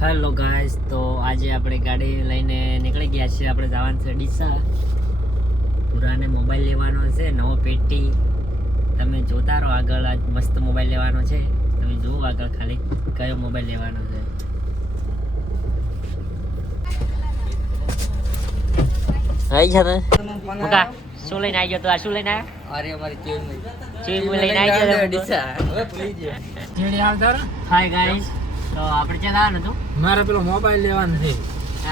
Hello guys તો આજે આપણે ગાડી લઈને નીકળી ગયા છીએ. આપણે જવાનું છે ડીસા. પુરાને મોબાઈલ લેવાનો છે નવો પેટી. તમે જોતા રહો આગળ આજ મસ્ત મોબાઈલ લેવાનો છે. તમે જુઓ આગળ ખાલી કયો મોબાઈલ લેવાનો છે. આવી છે મુકા શું લઈને આવી ગયો તો? આ શું લઈને આવ્યો અરે અમારી ચેન ચેન લઈને આવી ગયો તો. હાય ગાઈસ તો આપણે ક્યાં જવાનું હતું? મારે પેલો મોબાઈલ લેવાનો છે.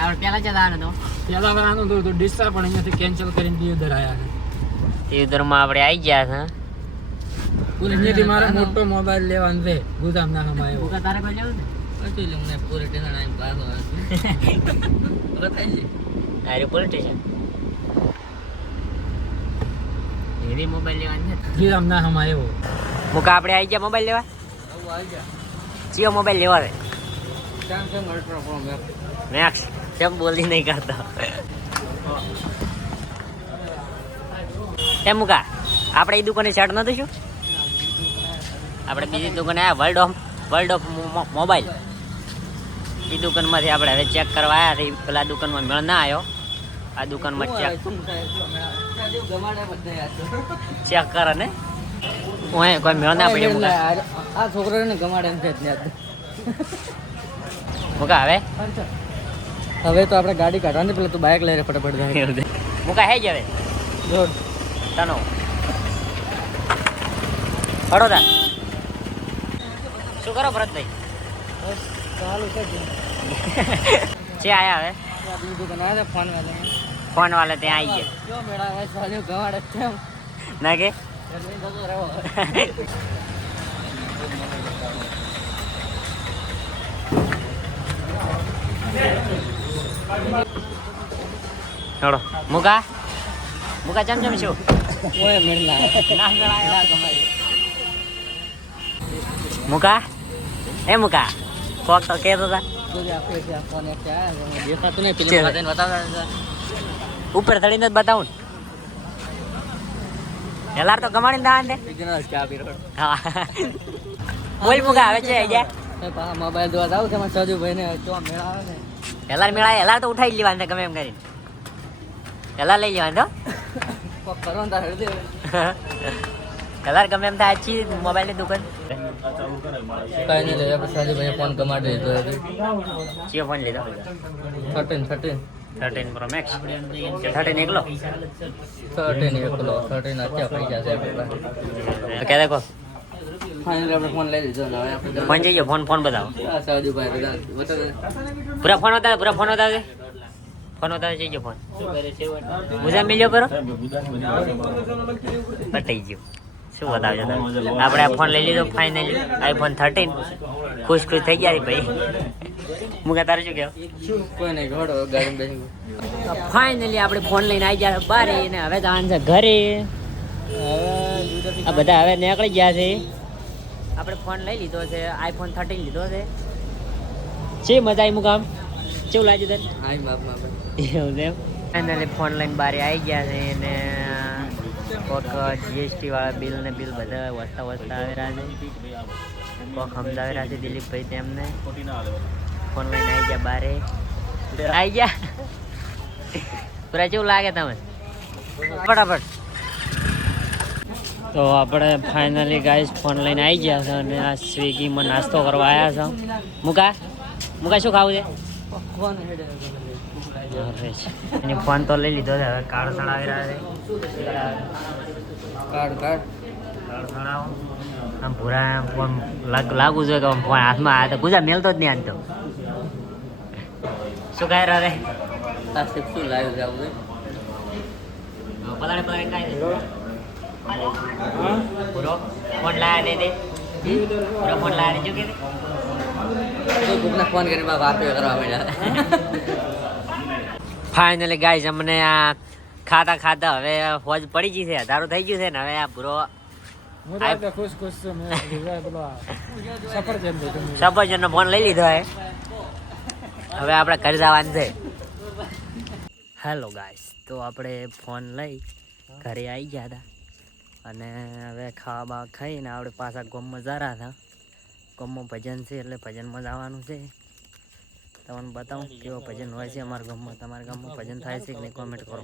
આપણે પહેલા ક્યાં જવાનું હતું. પેલા આનું હતું તો ડિસ્ચાર્જ પણ અહીંયાથી કેન્સલ કરીને દિયોદર આવ્યા છે. તિરુધરમાં આપણે આવી ગયા છે અહીંયાથી મારે મોટો મોબાઈલ લેવાનો છે ગુદામ ના હમા આવ્યો. ભૂકા તારે કોઈ જવું મને પૂરે ટેશન આવીને પાછો હવે થાય છે ને અરે પોલીસ સ્ટેશન મોબાઈલ લેવાની છે ગુદામ ના હમા આવ્યો. મુકા આપણે આવી ગયા મોબાઈલ લેવા? આવું આવી જા ચિયો મોબાઈલ લેવા છે સેમસંગ અલ્ટ્રા પ્રો મેક્સ કેમ બોલી નહીં કરતો? એમ મુકા આપણે એ દુકાને શર્ટ ન શું આપણે બીજી દુકાને આવ્યા world of world of mobile એ દુકાનમાંથી આપણે હવે ચેક કરવા આવ્યા હતા પેલા દુકાનમાં મેળ ના આવ્યો આ દુકાનમાં ચેક ચેક કરે ને ઓય કોઈ મેળ ના પડ્યો મુકા આ છોકરાને ગમાડે એમ છે જ મુકા હવે? હવે તો આપણે ગાડી કાઢવાની પેલા તું બાઇક લઈને ફટાફટ મુકા હે જ હવે? જોડ. તનો. પડો દા શું કરો ભરતભાઈ ચાલુ છે જે. આયા હવે? બીજું બનાવ્યા ફોન વાલે ફોન વાલે ત્યાં આવી ગયા ના કે? એટલે જતો રહેવો છોડો મુકા મુકા ચમ ચમ છું ઓય મેળા ના મેળાયો. ના ગમાડે મુકા એ મુકા કોક તો કહેતો હતા તો જે આપણે ત્યાં ફોન એક છે આ દેખાતું નહીં છે. પેલી બતાવીને બતાવતા ઉપર ચડીને જ બતાવું ને એલાર તો દાવા દે સિગ્નલ ચા પી હા. બોલ મુગા આવે છે જા મોબાઈલ દોવા જાવ છે મારા સજુભાઈ ને જો મેળા આવે ને. એલાર મેળા એલાર તો ઉઠાઈ લેવાનું ગમે એમ કરીને. એલાર લઈ લેવાનું તો કરો ને હળદે કલર ગમે એમ થાય આછી મોબાઈલની દુકાન. કઈ નહીં લે સાજુ ભાઈ ફોન કમાડી હતો ચિયો ફોન લીધો. Thirteen thirteen. Thirteen pro max thirteen એકલો? થર્ટીન એકલો. થર્ટીન અત્યારે પૈસા. છે પાસે દેખો ફોન લઈ લીધો. ફોન જઈએ ફોન ફોન બતાવો. પૂરા ફોન બતાવે પૂરા ફોન બતાવે ફોન બતાવે જઈએ ફોન. મુજા મિલ્યો કરો પટાઈ ગયો. શું બતાવજો તમે આપણે આ ફોન લઈ લીધો ફાઇનલી આઈફોન થર્ટીન ખુશ ખુશ થઈ ગયા ભાઈ. મુકા તારે શું કહેવું કોઈ નહીં ઘોડો ગાડી બેસી ફાઇનલી આપણે ફોન લઈને આવી ગયા બારે ને હવે જવાનું છે ઘરે. આ બધા હવે નીકળી ગયા છે. આપણે ફોન લઈ લીધો છે આઈફોન થર્ટીન લીધો છે. છે મજા આવી મુકામ. કેવું લાગ્યું તને? એવું એમ? ફાઇનલી ફોન લઈને બારે આવી ગયા છે ને કોક જીએસટી વાળા બિલ ને બિલ બધા વસતા વસતા આવી રહ્યા છે. કોક સમજાવી રહ્યા છે દિલીપભાઈ તેમને. ફોન લઈને આવી ગયા બારે. આવી ગયા? પૂરા કેવું લાગે તમે ફટાફટ. તો આપણે ફાઇનલી ગાઈસ ફોન લઈને આવી ગયા છે અને આ સ્વિગીમાં નાસ્તો કરવા આવ્યા છો. મુકા મુકા શું ખાવું છે. એની ફોન તો લઈ લીધો છે હવે કાર્ડ ચડાવી રહ્યા છે. કાર્ડ કાર્ડ કાર્ડ ચડાવો. આમ ભૂરા ફોન લાગ જોઈએ કે ફોન હાથમાં આવ્યા તો ગુજરાત મેલતો જ નહીં તો. શું કહે રે આ સિક્સુ લાઈવ જાવું પલાડે પલાડે કાંઈ નહીં પૂરો? ફોન લાયા દે? પૂરો ફોન લાયા દેજો કે કોકને ફોન કરીને બા વાતો કરવા માંડ્યા. ફાઇનલી ગાઈઝ અમને આ ખાતા ખાતા હવે ફોજ પડી ગઈ છે અધારું થઈ ગયું છે ને હવે આ આ સફરજન નો ફોન લઈ લીધો હે. હવે આપણે ઘરે જવાનું છે. હેલો ગાઈસ તો આપણે ફોન લઈ ઘરે આવી ગયા હતા. અને હવે ખાવા બાવા ખાઈને આપણે પાછા ગોમમાં જરા હતા. ગોમમાં ભજન છે એટલે ભજનમાં જવાનું છે. તમને બતાવું કેવો ભજન હોય છે અમારા ગામમાં. તમારા ગામમાં ભજન થાય છે કે નહીં? કોમેન્ટ કરો.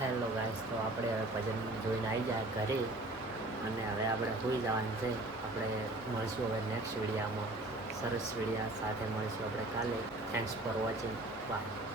હેલો ગાઈસ તો આપણે હવે ભજન જોઈને આવી જાય ઘરે. અને હવે આપણે હોઈ જવાનું છે. આપણે મળશું હવે નેક્સ્ટ વિડીયામાં સરસ વિડીયા સાથે મળીશું આપણે કાલે. Thanks for watching bye